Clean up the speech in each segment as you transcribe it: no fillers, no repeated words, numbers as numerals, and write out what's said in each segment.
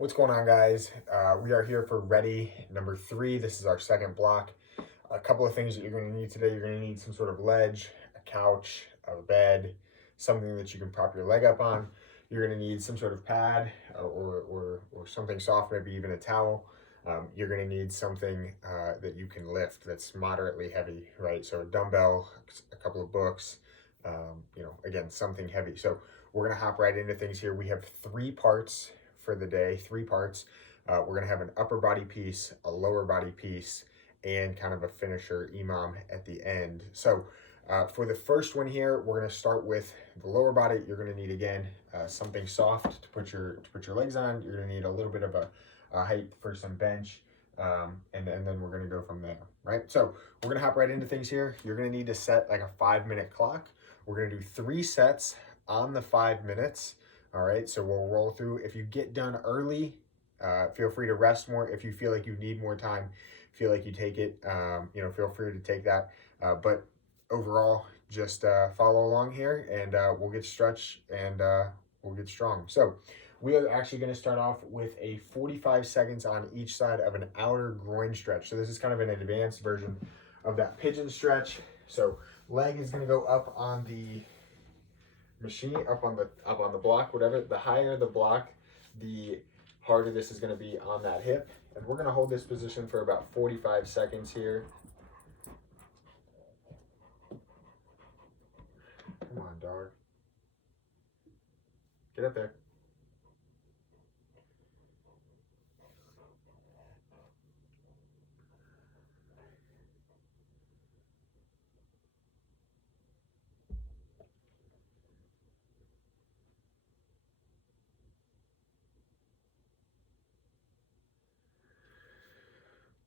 What's going on, guys? We are here for ready number 3. This is our second block. A couple of things that you're going to need today. You're going to need some sort of ledge, a couch, a bed, something that you can prop your leg up on. You're going to need some sort of pad or something soft, maybe even a towel. You're going to need something that you can lift that's moderately heavy, right? So a dumbbell, a couple of books, again, something heavy. So we're going to hop right into things here. We have 3 parts for the day, 3 parts. We're going to have an upper body piece, a lower body piece, and kind of a finisher EMOM at the end. So for the first one here, we're going to start with the lower body. You're going to need, again, something soft to put your legs on. You're going to need a little bit of a height for some bench, and then we're going to go from there, right? So we're going to hop right into things here. You're going to need to set like a 5-minute clock. We're going to do 3 sets on the 5 minutes. All right, so we'll roll through. If you get done early, feel free to rest more. If you feel like you need more time, feel like you take it, feel free to take that. But overall, just follow along here, and we'll get stretched and we'll get strong. So we are actually going to start off with a 45 seconds on each side of an outer groin stretch. So this is kind of an advanced version of that pigeon stretch. So leg is going to go up on the machine, up on the block, whatever. The higher the block, the harder this is going to be on that hip. And we're going to hold this position for about 45 seconds here. Come on, dog. Get up there.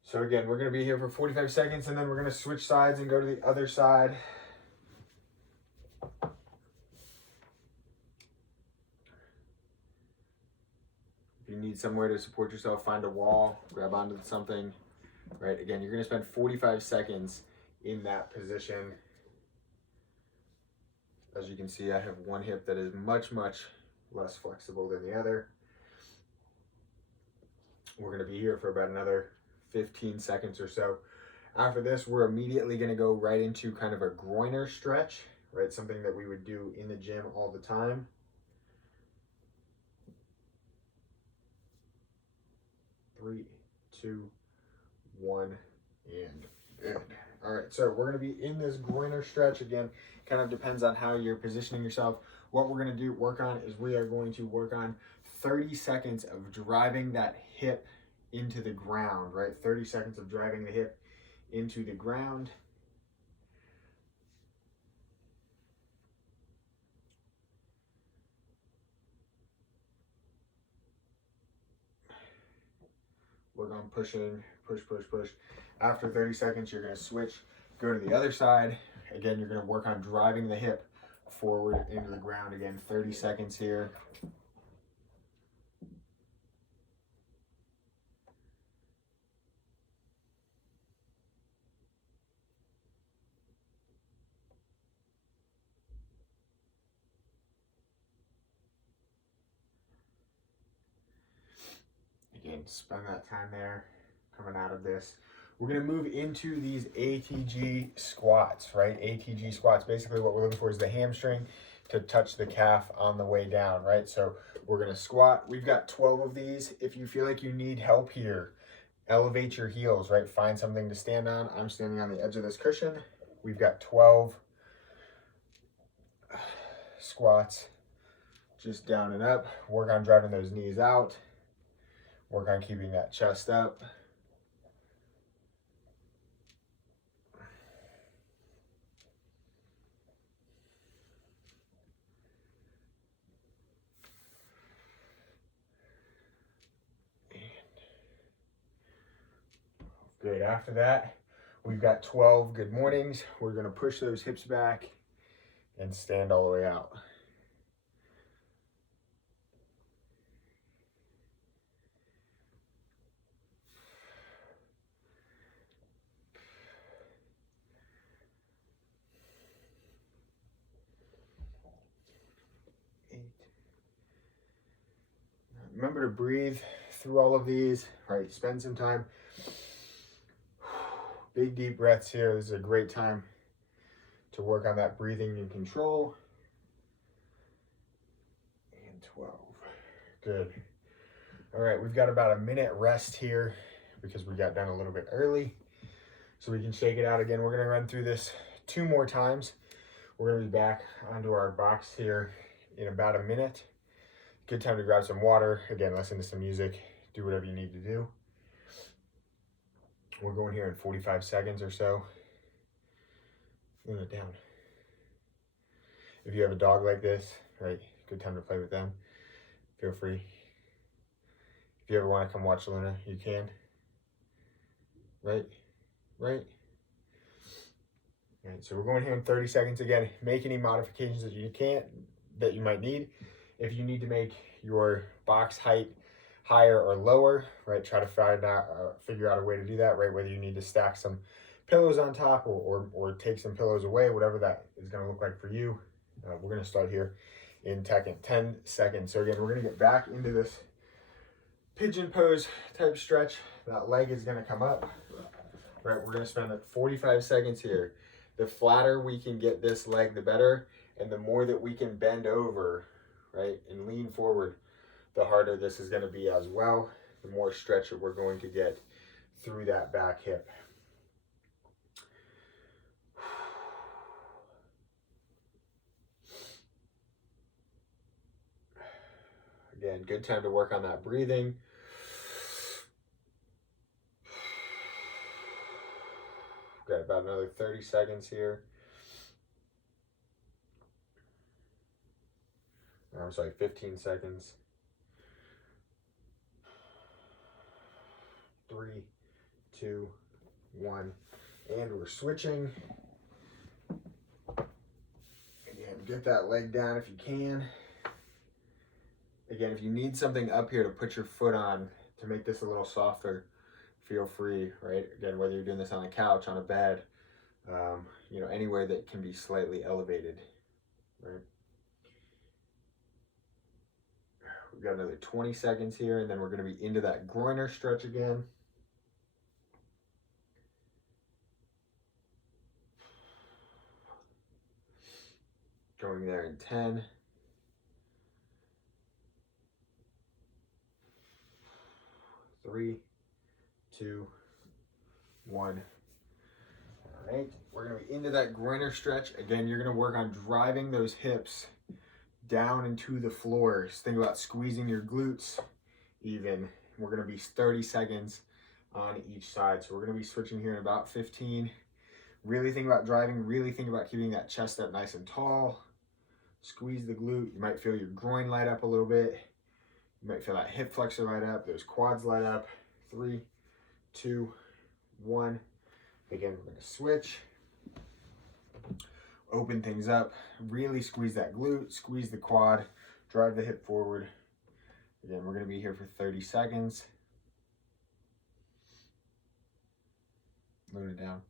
So again, we're going to be here for 45 seconds, and then we're going to switch sides and go to the other side. If you need somewhere to support yourself, find a wall, grab onto something, right? Again, you're going to spend 45 seconds in that position. As you can see, I have one hip that is much, much less flexible than the other. We're going to be here for about another 15 seconds or so. After this, we're immediately going to go right into kind of a groiner stretch, right? Something that we would do in the gym all the time. Three, two, one, and good. All right, so we're going to be in this groiner stretch again. Kind of depends on how you're positioning yourself. What we're going to work on is we are going to work on 30 seconds of driving that hip into the ground, right? 30 seconds of driving the hip into the ground. Work on pushing, push, push, push. After 30 seconds, you're going to switch, go to the other side. Again, you're going to work on driving the hip forward into the ground. Again, 30 seconds here. Again, spend that time there coming out of this. We're going to move into these ATG squats, right? ATG squats, basically what we're looking for is the hamstring to touch the calf on the way down, right? So we're going to squat. We've got 12 of these. If you feel like you need help here, elevate your heels, right? Find something to stand on. I'm standing on the edge of this cushion. We've got 12 squats, just down and up. Work on driving those knees out. Work on keeping that chest up. Good. After that, we've got 12 good mornings. We're going to push those hips back and stand all the way out. Remember to breathe through all of these, right? Spend some time. Big deep breaths here. This is a great time to work on that breathing and control. And 12. Good. All right, we've got about a minute rest here because we got done a little bit early. So we can shake it out again. We're gonna run through this 2 more times. We're gonna be back onto our box here in about a minute. Good time to grab some water. Again, listen to some music, do whatever you need to do. We're going here in 45 seconds or so. Lean it down. If you have a dog like this, right, good time to play with them. Feel free. If you ever want to come watch Luna, you can. Right? Right? All right, so we're going here in 30 seconds. Again, make any modifications that you might need. If you need to make your box height higher or lower, right, try to figure out a way to do that, right, whether you need to stack some pillows on top or take some pillows away, whatever that is going to look like for you. We're going to start here in 10 seconds. So again, we're going to get back into this pigeon pose type stretch. That leg is going to come up, right? We're going to spend like 45 seconds here. The flatter we can get this leg, the better. And the more that we can bend over, right, and lean forward, the harder this is going to be as well. The more stretch that we're going to get through that back hip. Again, good time to work on that breathing. Got about another 30 seconds here. I'm sorry, 15 seconds. 3, 2, 1. And we're switching. Again, get that leg down if you can. Again, if you need something up here to put your foot on to make this a little softer, feel free, right? Again, whether you're doing this on a couch, on a bed, you know, anywhere that can be slightly elevated, right? We've got another 20 seconds here, and then we're going to be into that groiner stretch again. Going there in 10. 3, 2, 1. All right, we're going to be into that groiner stretch. Again, you're going to work on driving those hips down into the floor. Just think about squeezing your glutes even. We're going to be 30 seconds on each side. So we're going to be switching here in about 15. Really think about driving. Really think about keeping that chest up nice and tall. Squeeze the glute. You might feel your groin light up a little bit. You might feel that hip flexor light up, those quads light up. 3, 2, 1. Again, we're going to switch. Open things up. Really squeeze that glute, squeeze the quad, drive the hip forward. Again, we're going to be here for 30 seconds. Load it down.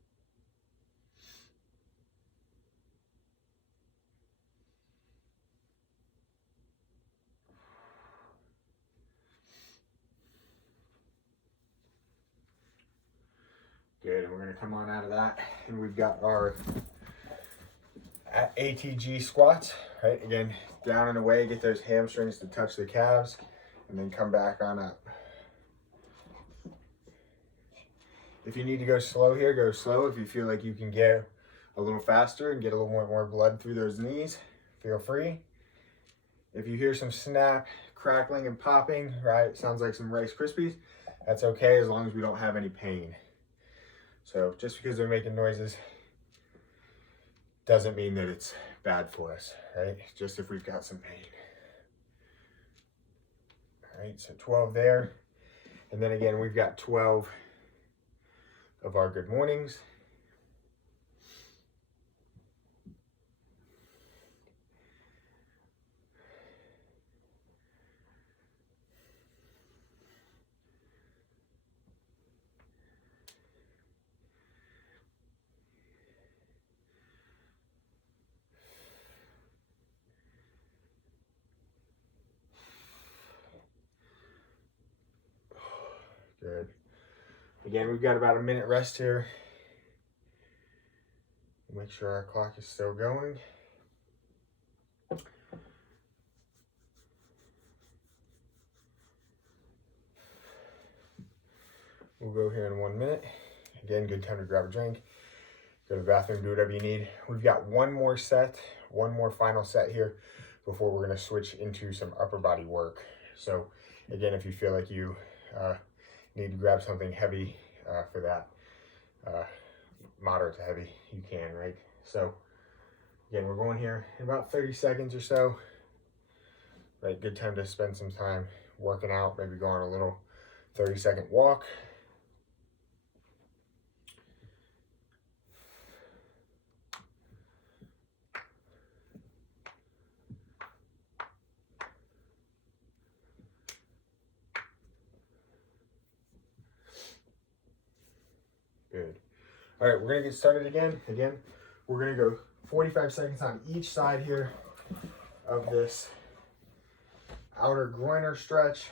Good, and we're going to come on out of that, and we've got our ATG squats, right? Again, down and away, get those hamstrings to touch the calves, and then come back on up. If you need to go slow here, go slow. If you feel like you can get a little faster and get a little more blood through those knees, feel free. If you hear some snap, crackling, and popping, right, sounds like some Rice Krispies, that's okay as long as we don't have any pain. So just because they're making noises doesn't mean that it's bad for us, right? Just if we've got some pain. All right, so 12 there. And then again, we've got 12 of our good mornings. Good. Again, we've got about a minute rest here. Make sure our clock is still going. We'll go here in 1 minute. Again, good time to grab a drink, go to the bathroom, do whatever you need. We've got one more final set here before we're gonna switch into some upper body work. So again, if you feel like you need to grab something heavy for that, moderate to heavy, you can, right? So again, we're going here in about 30 seconds or so. Right, good time to spend some time working out, maybe go on a little 30-second walk. Good. All right, we're gonna get started again. Again, we're gonna go 45 seconds on each side here of this outer groiner stretch,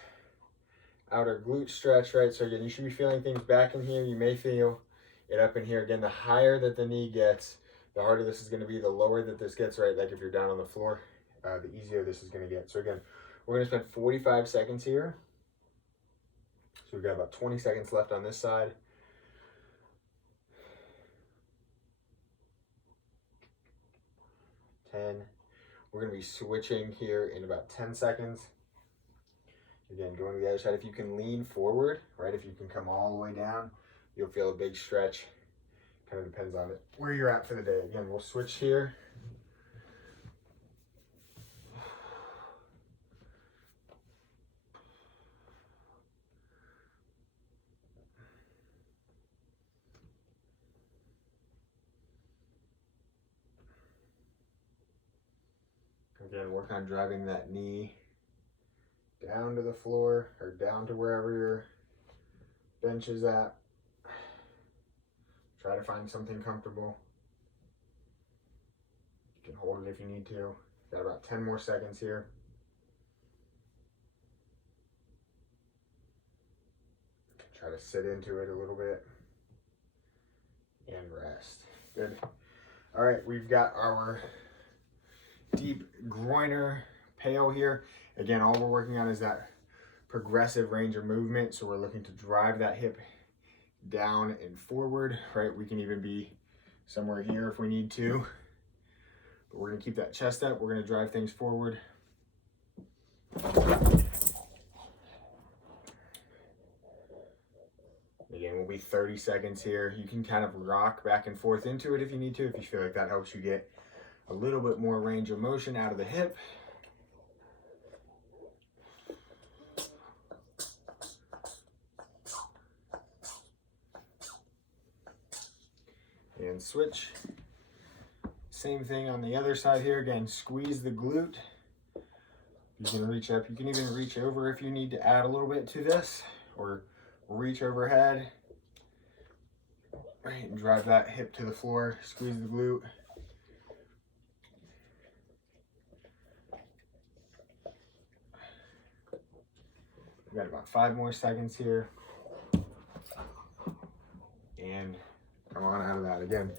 outer glute stretch, right? So again, you should be feeling things back in here. You may feel it up in here. Again, the higher that the knee gets, the harder this is gonna be. The lower that this gets, right? Like if you're down on the floor, the easier this is gonna get. So again, we're gonna spend 45 seconds here. So we've got about 20 seconds left on this side. 10. We're going to be switching here in about 10 seconds. Again, going to the other side. If you can lean forward, right, if you can come all the way down, you'll feel a big stretch. Kind of depends on where you're at for the day. Again, we'll switch here. Again, work on driving that knee down to the floor or down to wherever your bench is at. Try to find something comfortable. You can hold it if you need to. Got about 10 more seconds here. Try to sit into it a little bit and rest. Good. All right, we've got our deep groiner pale here. Again, all we're working on is that progressive range of movement. So we're looking to drive that hip down and forward, right? We can even be somewhere here if we need to. But we're gonna keep that chest up. We're gonna drive things forward. Again, we'll be 30 seconds here. You can kind of rock back and forth into it if you need to, if you feel like that helps you get a little bit more range of motion out of the hip. And switch. Same thing on the other side here. Again, squeeze the glute. You can reach up. You can even reach over if you need to add a little bit to this, or reach overhead. Right, and drive that hip to the floor. Squeeze the glute. We got about 5 more seconds here. And come on out of that. Again,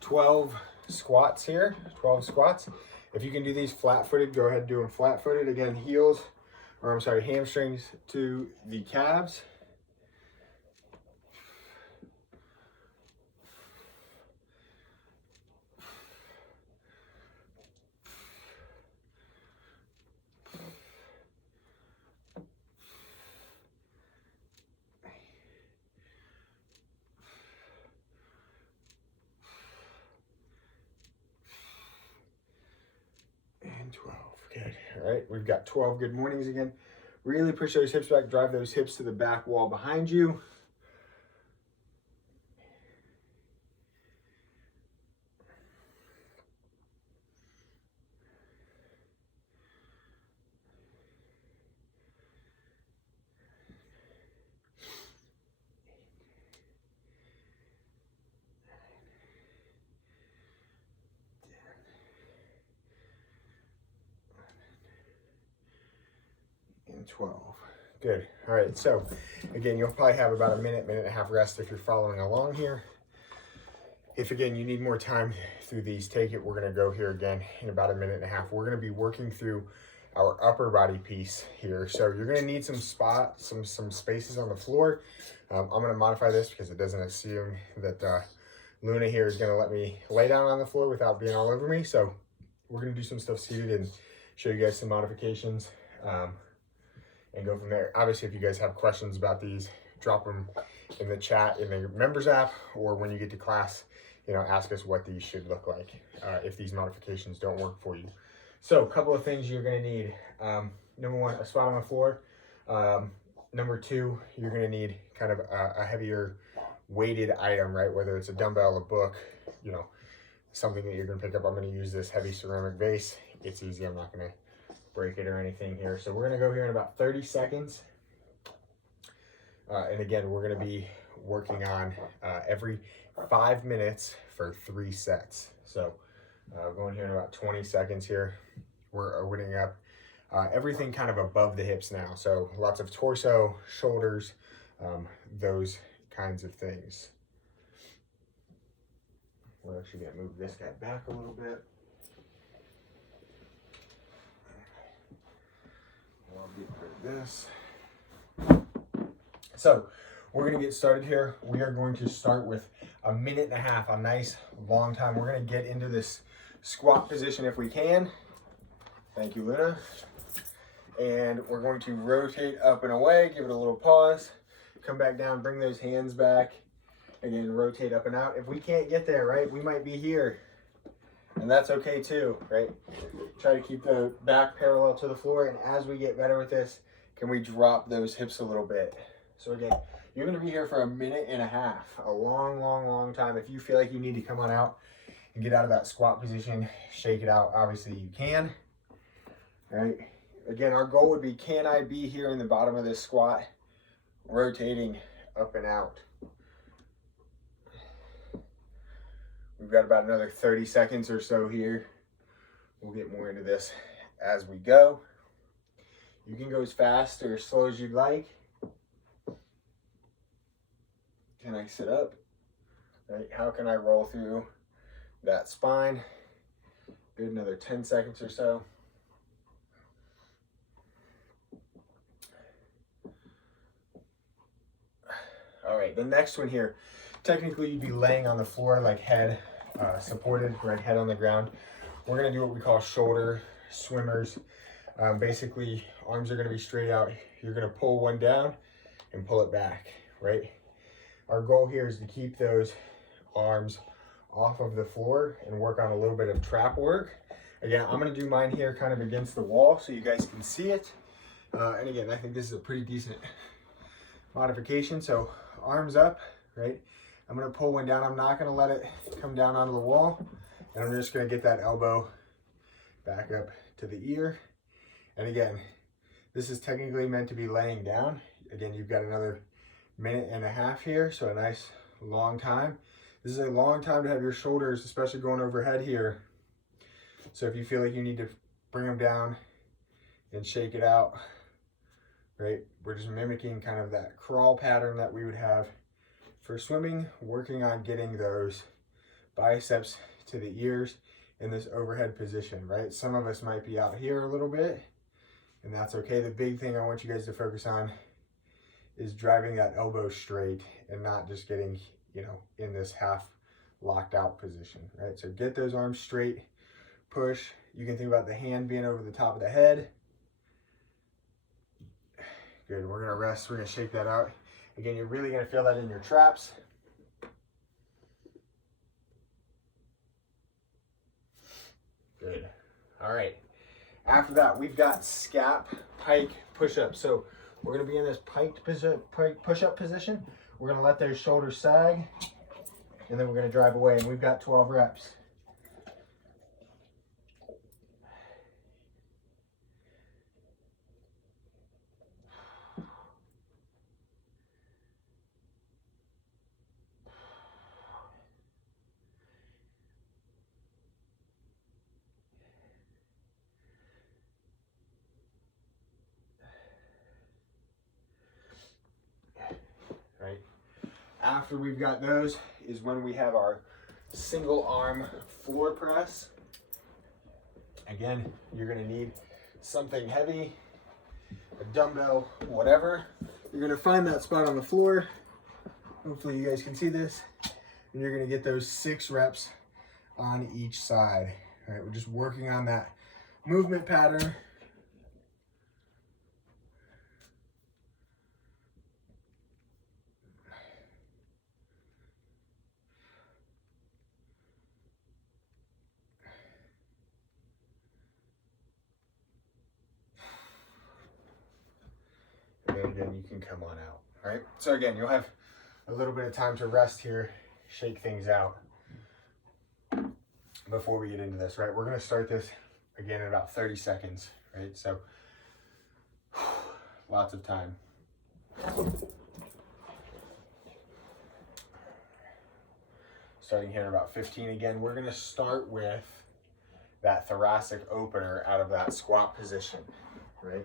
12 squats here, 12 squats. If you can do these flat-footed, go ahead and do them flat-footed. Again, hamstrings to the calves. And 12. Good. All right, we've got 12 good mornings again. Really push those hips back, drive those hips to the back wall behind you. And 12. Good. All right, so again, you'll probably have about a minute, minute and a half rest if you're following along here. If again, you need more time through these, take it. We're gonna go here again in about a minute and a half. We're gonna be working through our upper body piece here. So you're gonna need some spaces on the floor. I'm gonna modify this because it doesn't assume that Luna here is gonna let me lay down on the floor without being all over me. So we're gonna do some stuff seated and show you guys some modifications and go from there. Obviously, if you guys have questions about these, drop them in the chat in the members app, or when you get to class, you know, ask us what these should look like if these modifications don't work for you. So a couple of things you're gonna need. Number one, a spot on the floor. Number two, you're gonna need kind of a heavier weighted item, right? Whether it's a dumbbell, a book, you know, something that you're gonna pick up. I'm gonna use this heavy ceramic vase. It's easy, I'm not gonna break it or anything here. So we're gonna go here in about 30 seconds. And again, we're gonna be working on every 5 minutes for 3 sets. So going here in about 20 seconds here, we're opening up everything kind of above the hips now. So lots of torso, shoulders, those kinds of things. We're actually gonna move this guy back a little bit. I'll get rid of this. So we're gonna get started here. We are going to start with a minute and a half, a nice long time. We're gonna get into this squat position if we can. Thank you, Luna. And we're going to rotate up and away, give it a little pause, come back down, bring those hands back, again, rotate up and out. If we can't get there, right, we might be here, and that's okay too, right? Try to keep the back parallel to the floor, and as we get better with this, can we drop those hips a little bit? So again, you're gonna be here for a minute and a half, a long, long, long time. If you feel like you need to come on out and get out of that squat position, shake it out, obviously you can, right? Again, our goal would be, can I be here in the bottom of this squat, rotating up and out? We've got about another 30 seconds or so here. We'll get more into this as we go. You can go as fast or as slow as you'd like. Can I sit up? Right? How can I roll through that spine? Good, another 10 seconds or so. All right, the next one here, technically you'd be laying on the floor like head supported, right, head on the ground. We're gonna do what we call shoulder swimmers. Basically, arms are gonna be straight out. You're gonna pull one down and pull it back, right? Our goal here is to keep those arms off of the floor and work on a little bit of trap work. Again, I'm gonna do mine here kind of against the wall so you guys can see it. And again, I think this is a pretty decent modification. So arms up, right? I'm gonna pull one down. I'm not gonna let it come down onto the wall. And I'm just gonna get that elbow back up to the ear. And again, this is technically meant to be laying down. Again, you've got another minute and a half here, so a nice long time. This is a long time to have your shoulders, especially going overhead here. So if you feel like you need to bring them down and shake it out, right? We're just mimicking kind of that crawl pattern that we would have for swimming, working on getting those biceps to the ears in this overhead position, right? Some of us might be out here a little bit, and that's okay. The big thing I want you guys to focus on is driving that elbow straight and not just getting, you know, in this half locked out position, right? So get those arms straight, push. You can think about the hand being over the top of the head. Good, we're gonna rest, we're gonna shake that out. Again, you're really gonna feel that in your traps. Good, all right. After that, we've got scap pike push-up. So we're gonna be in this pike push-up position. We're gonna let those shoulders sag, and then we're gonna drive away, and we've got 12 reps. after we've got those is when we have our single arm floor press. Again, you're gonna need something heavy, a dumbbell, whatever. You're gonna find that spot on the floor. Hopefully you guys can see this. And you're gonna get those 6 reps on each side. All right, we're just working on that movement pattern. And then again, you can come on out. All right, so again, you'll have a little bit of time to rest here, shake things out before we get into this, right? We're gonna start this again in about 30 seconds, right? So lots of time. Starting here in about 15 again, we're gonna start with that thoracic opener out of that squat position, right?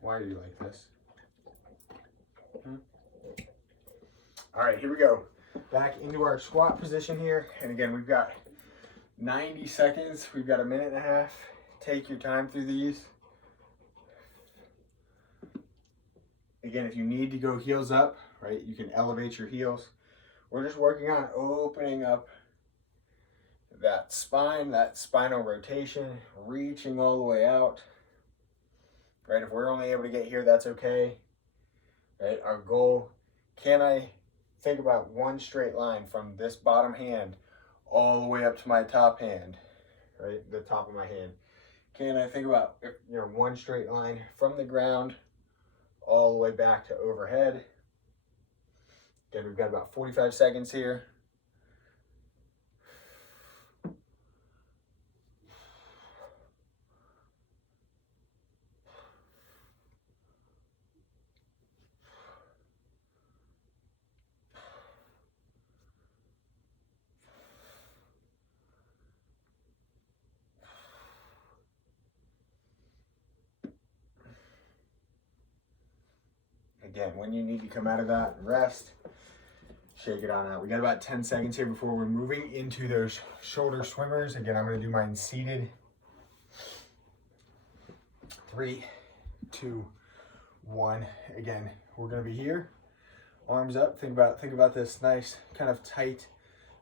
Why are you like this? All right, here we go. Back into our squat position here. And again, we've got 90 seconds. We've got a minute and a half. Take your time through these. Again, if you need to go heels up, right, you can elevate your heels. We're just working on opening up that spine, that spinal rotation, reaching all the way out. Right, if we're only able to get here, that's okay. Right, our goal, can I think about one straight line from this bottom hand all the way up to my top hand, right, the top of my hand? Can I think about, one straight line from the ground all the way back to overhead? Again, we've got about 45 seconds here. Again, when you need to come out of that, rest, shake it on out. We got about 10 seconds here before we're moving into those shoulder swimmers. Again, I'm gonna do mine seated. 3, 2, 1. Again, we're gonna be here, arms up. Think about this nice kind of tight,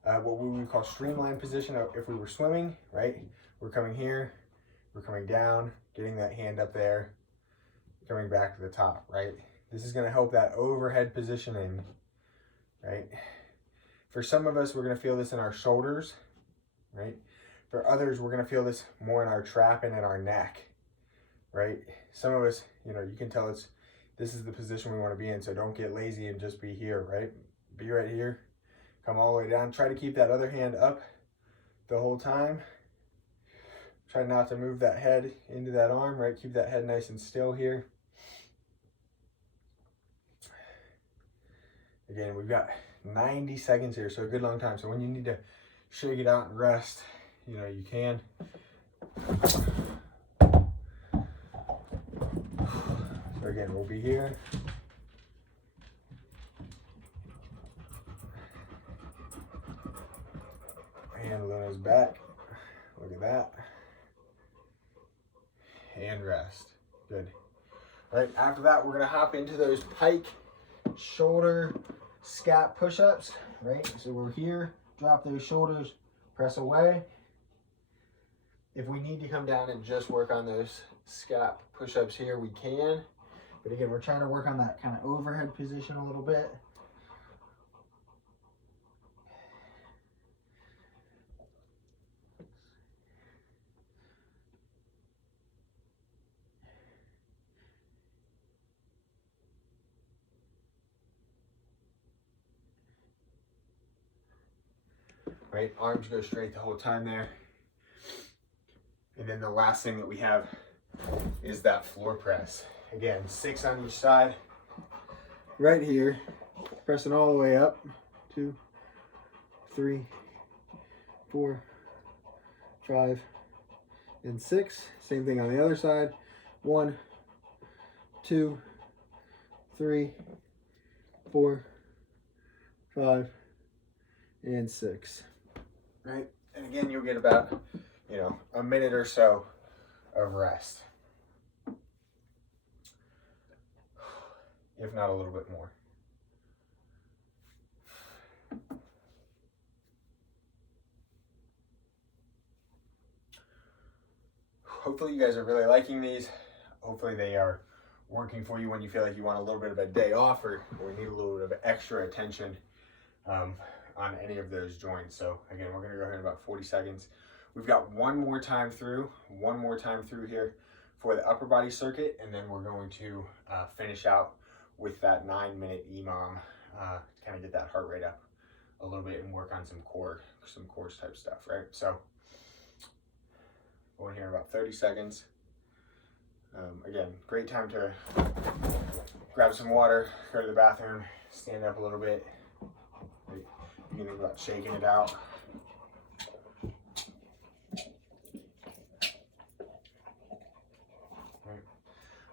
what we would call streamline position if we were swimming, right? We're coming here, we're coming down, getting that hand up there, coming back to the top, right? This is going to help that overhead positioning, right? For some of us, we're going to feel this in our shoulders, right? For others, we're going to feel this more in our trap and in our neck, right? Some of us, you can tell this is the position we want to be in, so don't get lazy and just be here, right? Be right here, come all the way down. Try to keep that other hand up the whole time. Try not to move that head into that arm, right? Keep that head nice and still here. Again, we've got 90 seconds here, so a good long time. So when you need to shake it out and rest, you can. So again, we'll be here. And Luna's back. Look at that. And rest. Good. All right, after that, we're gonna hop into those pike shoulder scap push-ups, right? So we're here, drop those shoulders, press away. If we need to come down and just work on those scap push-ups here, we can. But again, we're trying to work on that kind of overhead position a little bit. Right, arms go straight the whole time there. And then the last thing that we have is that floor press. Again, 6 on each side. Right here, pressing all the way up. 2, 3, 4, 5, and 6. Same thing on the other side. 1, 2, 3, 4, 5, and 6. Right? And again, you'll get about, a minute or so of rest. If not a little bit more. Hopefully you guys are really liking these. Hopefully they are working for you when you feel like you want a little bit of a day off or need a little bit of extra attention on any of those joints. So again, we're gonna go ahead in about 40 seconds. We've got one more time through here for the upper body circuit, and then we're going to finish out with that 9-minute EMOM to kind of get that heart rate up a little bit and work on some core type stuff, right? So going here in about 30 seconds. Again, great time to grab some water, go to the bathroom, stand up a little bit. You can think about shaking it out.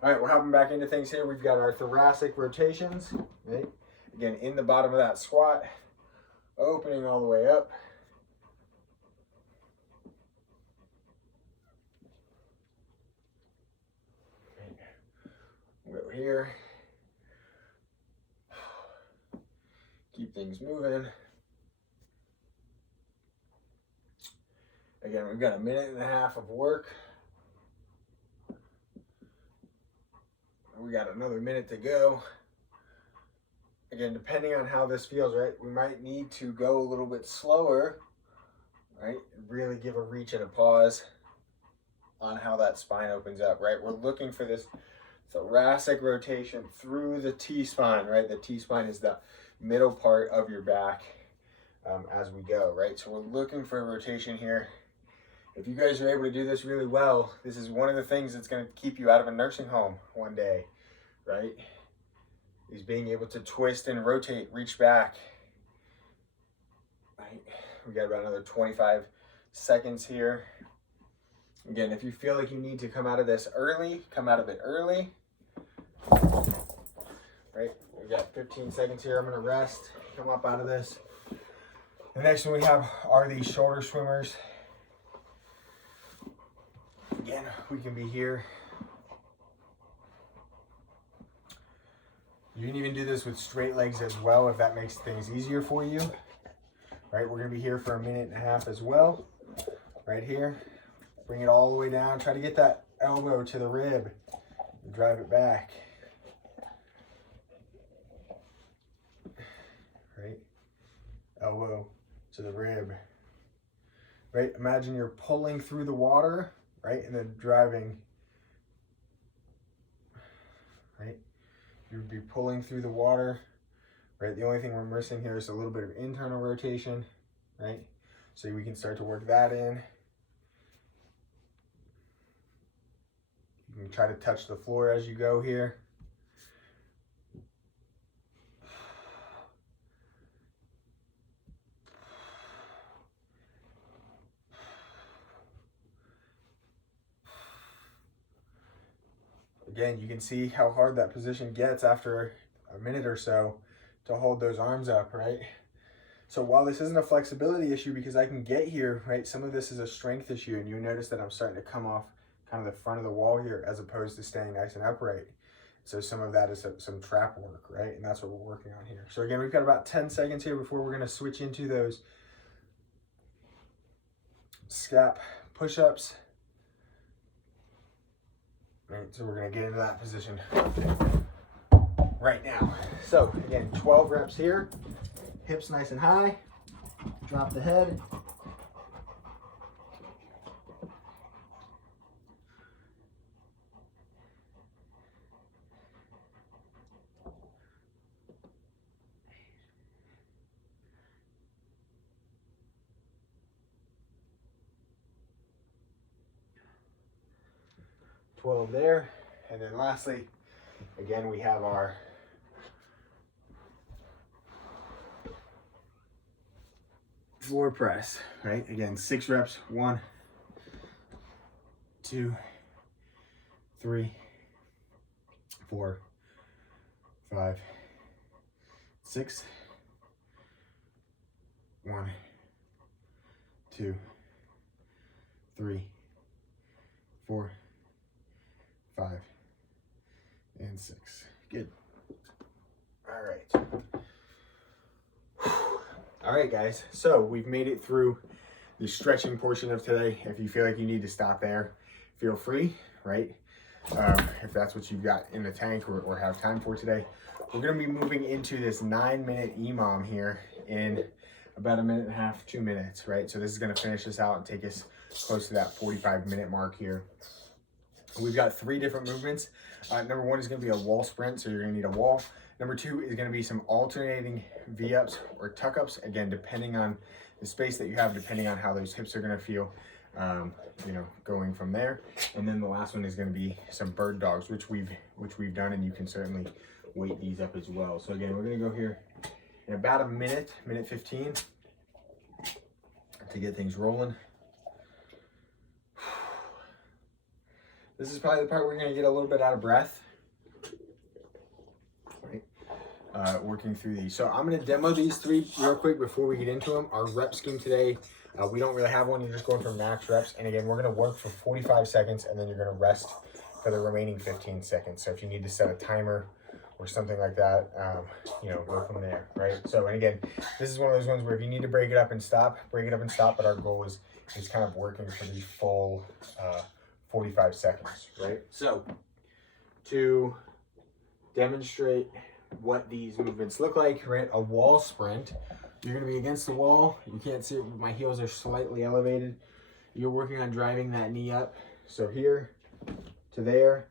All right, we're hopping back into things here. We've got our thoracic rotations, right? Again, in the bottom of that squat, opening all the way up. Right. Go here. Keep things moving. Again, we've got a minute and a half of work. We got another minute to go. Again, depending on how this feels, right, we might need to go a little bit slower, right? Really give a reach and a pause on how that spine opens up, right? We're looking for this thoracic rotation through the T-spine, right? The T-spine is the middle part of your back as we go, right? So we're looking for a rotation here. If you guys are able to do this really well, this is one of the things that's going to keep you out of a nursing home one day, right? Is being able to twist and rotate, reach back. Right? We got about another 25 seconds here. Again, if you feel like you need to come out of this early, come out of it early. Right? We got 15 seconds here. I'm going to rest, come up out of this. The next one we have are these shoulder swimmers. Again, we can be here. You can even do this with straight legs as well if that makes things easier for you. Right, we're gonna be here for a minute and a half as well. Right here, bring it all the way down. Try to get that elbow to the rib and drive it back. Right, elbow to the rib. Right, imagine you're pulling through the water, right, and then driving, right? You'd be pulling through the water, right? The only thing we're missing here is a little bit of internal rotation, right? So we can start to work that in. You can try to touch the floor as you go here. Again, you can see how hard that position gets after a minute or so to hold those arms up, right? So while this isn't a flexibility issue because I can get here, right, some of this is a strength issue, and you notice that I'm starting to come off kind of the front of the wall here as opposed to staying nice and upright. So some of that is some trap work, right? And that's what we're working on here. So again, we've got about 10 seconds here before we're gonna switch into those scap push-ups. Right, so we're gonna get into that position right now. So again, 12 reps here, hips nice and high, drop the head. There, and then lastly, again, we have our floor press, right? Again, 6 reps, 1, 2, 3, 4, 5, 6, 1, 2, 3, 4, 5, and 6. Good. All right. All right, guys. So we've made it through the stretching portion of today. If you feel like you need to stop there, feel free, right? If that's what you've got in the tank or have time for today. We're going to be moving into this 9-minute EMOM here in about 1.5 to 2 minutes, right? So this is going to finish us out and take us close to that 45-minute mark here. We've got 3 different movements. Number 1 is going to be a wall sprint, so you're going to need a wall. Number 2 is going to be some alternating V-ups or tuck-ups, again, depending on the space that you have, depending on how those hips are going to feel, you know, going from there. And then the last one is going to be some bird dogs, which we've done, and you can certainly weight these up as well. So again, we're going to go here in about 1 minute, 1:15 to get things rolling. This is probably the part where you're going to get a little bit out of breath, right? Working through these. So I'm going to demo these 3 real quick before we get into them. Our rep scheme today, we don't really have one. You're just going for max reps. And again, we're going to work for 45 seconds and then you're going to rest for the remaining 15 seconds. So if you need to set a timer or something like that, you know, go from there, right? So, and again, this is one of those ones where if you need to break it up and stop, break it up and stop. But our goal is kind of working for the full 45 seconds, right? So to demonstrate what these movements look like, right? A wall sprint, you're going to be against the wall. You can't see it, but my heels are slightly elevated. You're working on driving that knee up. So here to there,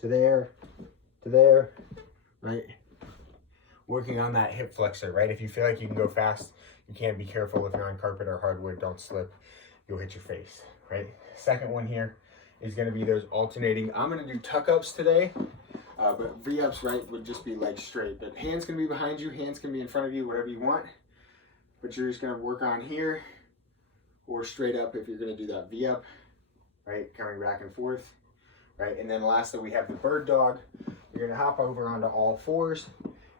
to there, to there, right? Working on that hip flexor, right? If you feel like you can go fast, you can. Be careful if you're on carpet or hardwood, don't slip. You'll hit your face, right? Second one here is going to be those alternating. I'm going to do tuck-ups today, but V-ups, right, would just be legs straight. But hands can be behind you, hands can be in front of you, whatever you want. But you're just going to work on here or straight up if you're going to do that V-up, right, coming back and forth, right? And then lastly, we have the bird dog. You're going to hop over onto all 4s,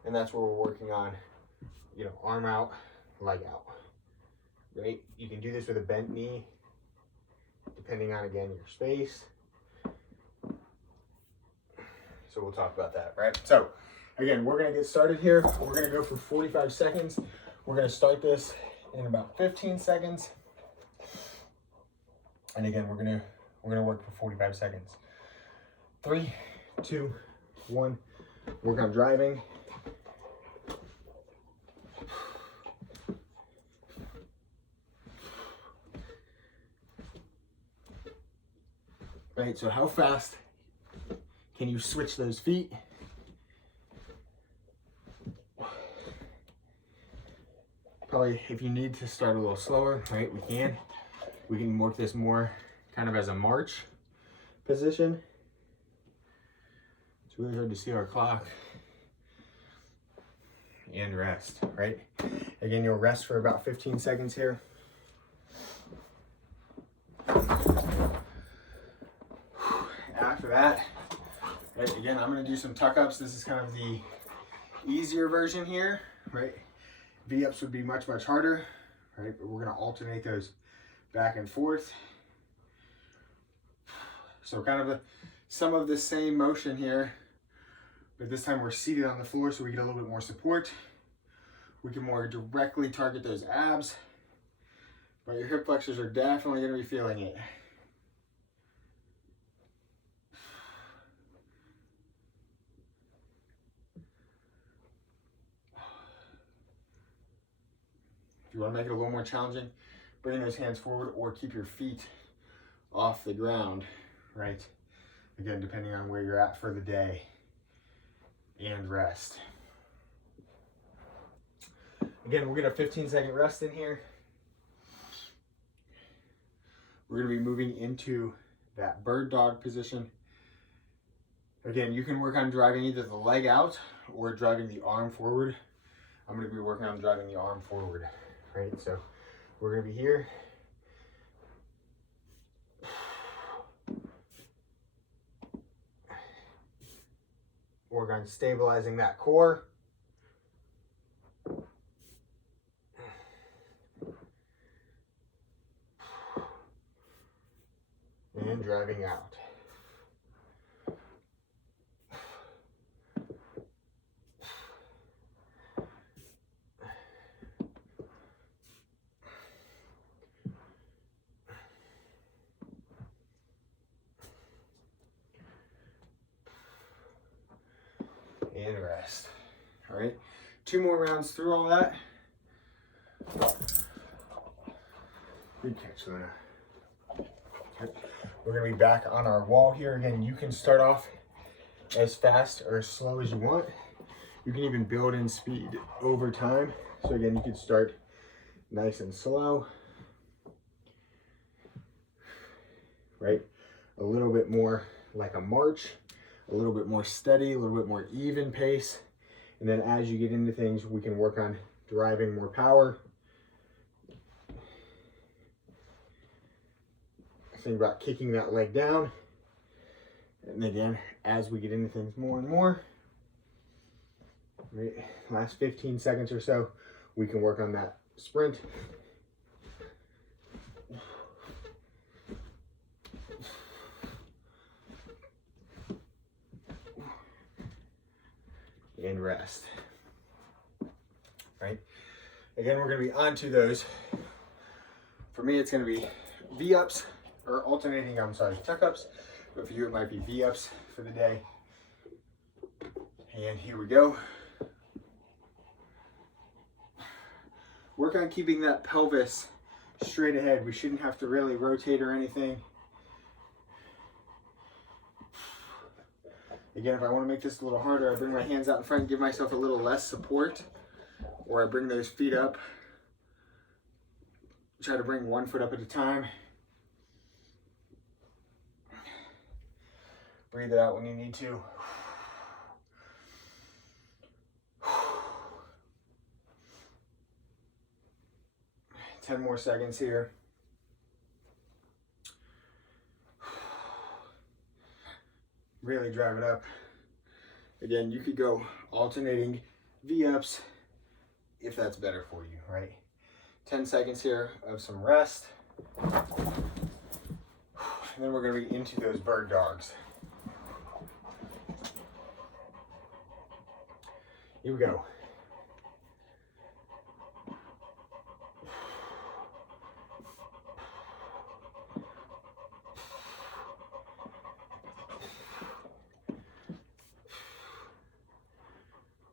and that's where we're working on, you know, arm out, leg out, right? You can do this with a bent knee, depending on, again, your space. So we'll talk about that, right? So again, we're going to get started here. We're going to go for 45 seconds. We're going to start this in about 15 seconds. And again, we're going to work for 45 seconds. 3, 2, 1. Work on driving. Right, so how fast can you switch those feet? Probably if you need to start a little slower, right, we can. We can work this more kind of as a march position. It's really hard to see our clock. And rest, right? Again, you'll rest for about 15 seconds here. After that, right, again, I'm going to do some tuck-ups. This is kind of the easier version here, right? V-ups would be much, much harder, right? But we're going to alternate those back and forth. So kind of some of the same motion here, but this time we're seated on the floor so we get a little bit more support. We can more directly target those abs, but your hip flexors are definitely going to be feeling it. If you want to make it a little more challenging, bring those hands forward or keep your feet off the ground, right? Again, depending on where you're at for the day, and rest. Again, we'll get a 15-second rest in here. We're going to be moving into that bird dog position. Again, you can work on driving either the leg out or driving the arm forward. I'm going to be working on driving the arm forward, right? So we're going to be here. Work on stabilizing that core. And driving out. And rest. All right, 2 more rounds through all that. Good catch, Luna. Okay. We're gonna be back on our wall here. Again, you can start off as fast or as slow as you want. You can even build in speed over time. So again, you could start nice and slow, right? A little bit more like a march, a little bit more steady, a little bit more even pace. And then as you get into things, we can work on driving more power. Think about kicking that leg down. And again, as we get into things more and more, right, last 15 seconds or so, we can work on that sprint. And rest. Right? Again, we're going to be onto those. For me, it's going to be V-ups, or alternating, tuck-ups. But for you, it might be V-ups for the day. And here we go. Work on keeping that pelvis straight ahead. We shouldn't have to really rotate or anything. Again, if I want to make this a little harder, I bring my hands out in front and give myself a little less support, or I bring those feet up. Try to bring 1 foot up at a time. Breathe it out when you need to. 10 more seconds here. Really drive it up. Again, you could go alternating V-ups if that's better for you, right? 10 seconds here of some rest. And then we're gonna be into those bird dogs. Here we go.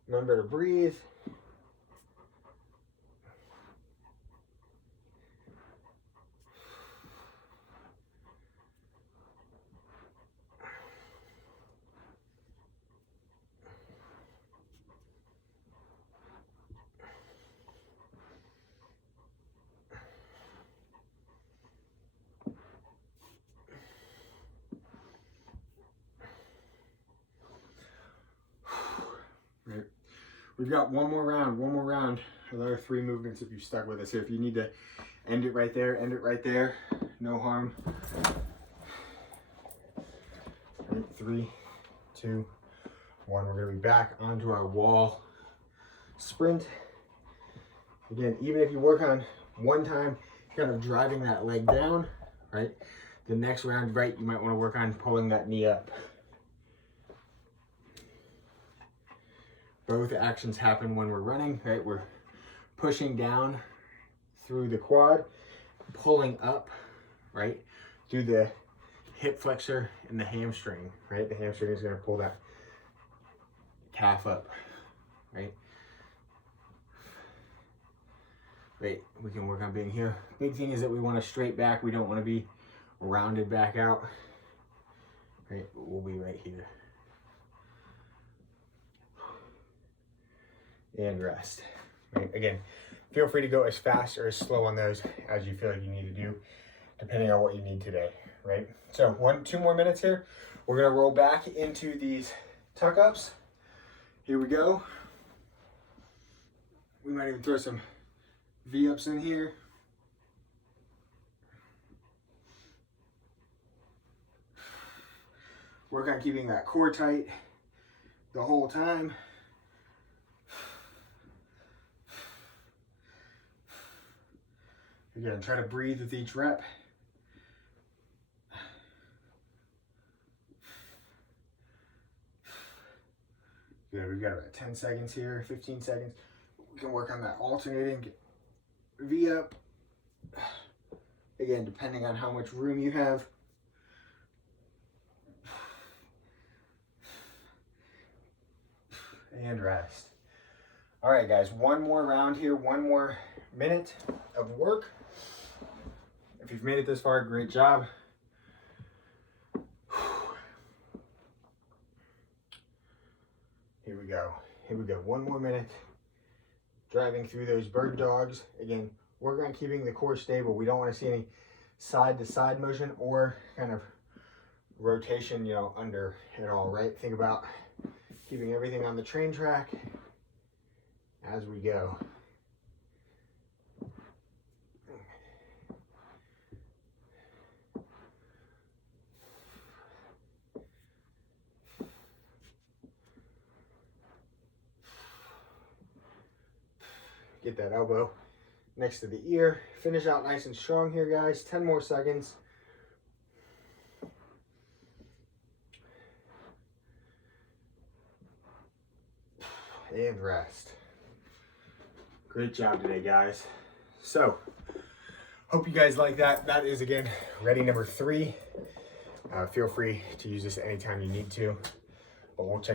Remember to breathe. Right. We've got one more round. Another 3 movements if you stuck with us here. If you need to end it right there, end it right there. No harm. Right, 3, 2, 1. We're gonna be back onto our wall sprint. Again, even if you work on one time, kind of driving that leg down, right? The next round, right, you might want to work on pulling that knee up. Both actions happen when we're running, right? We're pushing down through the quad, pulling up, right? Through the hip flexor and the hamstring, right? The hamstring is gonna pull that calf up, right? Right, we can work on being here. Big thing is that we want a straight back. We don't want to be rounded back out, right? We'll be right here. And rest. Right? Again, feel free to go as fast or as slow on those as you feel like you need to do, depending on what you need today, right? So 2 more minutes here. We're gonna roll back into these tuck ups. Here we go. We might even throw some V-ups in here. Work on keeping that core tight. the whole time. Again, try to breathe with each rep. Good, we've got about 10 seconds here, 15 seconds. We can work on that alternating, get V up. Again, depending on how much room you have. And rest. All right, guys, one more round here, one more minute of work. If you've made it this far, great job. Here we go. Here we go. One more minute. Driving through those bird dogs. Again, work on keeping the core stable. We don't want to see any side to side motion or kind of rotation, you know, under at all, right? Think about keeping everything on the train track as we go. Get that elbow next to the ear. Finish out nice and strong here, guys. 10 more seconds. And rest. Great job today, guys. So, hope you guys like that. That is, again, ready number 3. Feel free to use this anytime you need to. But we'll check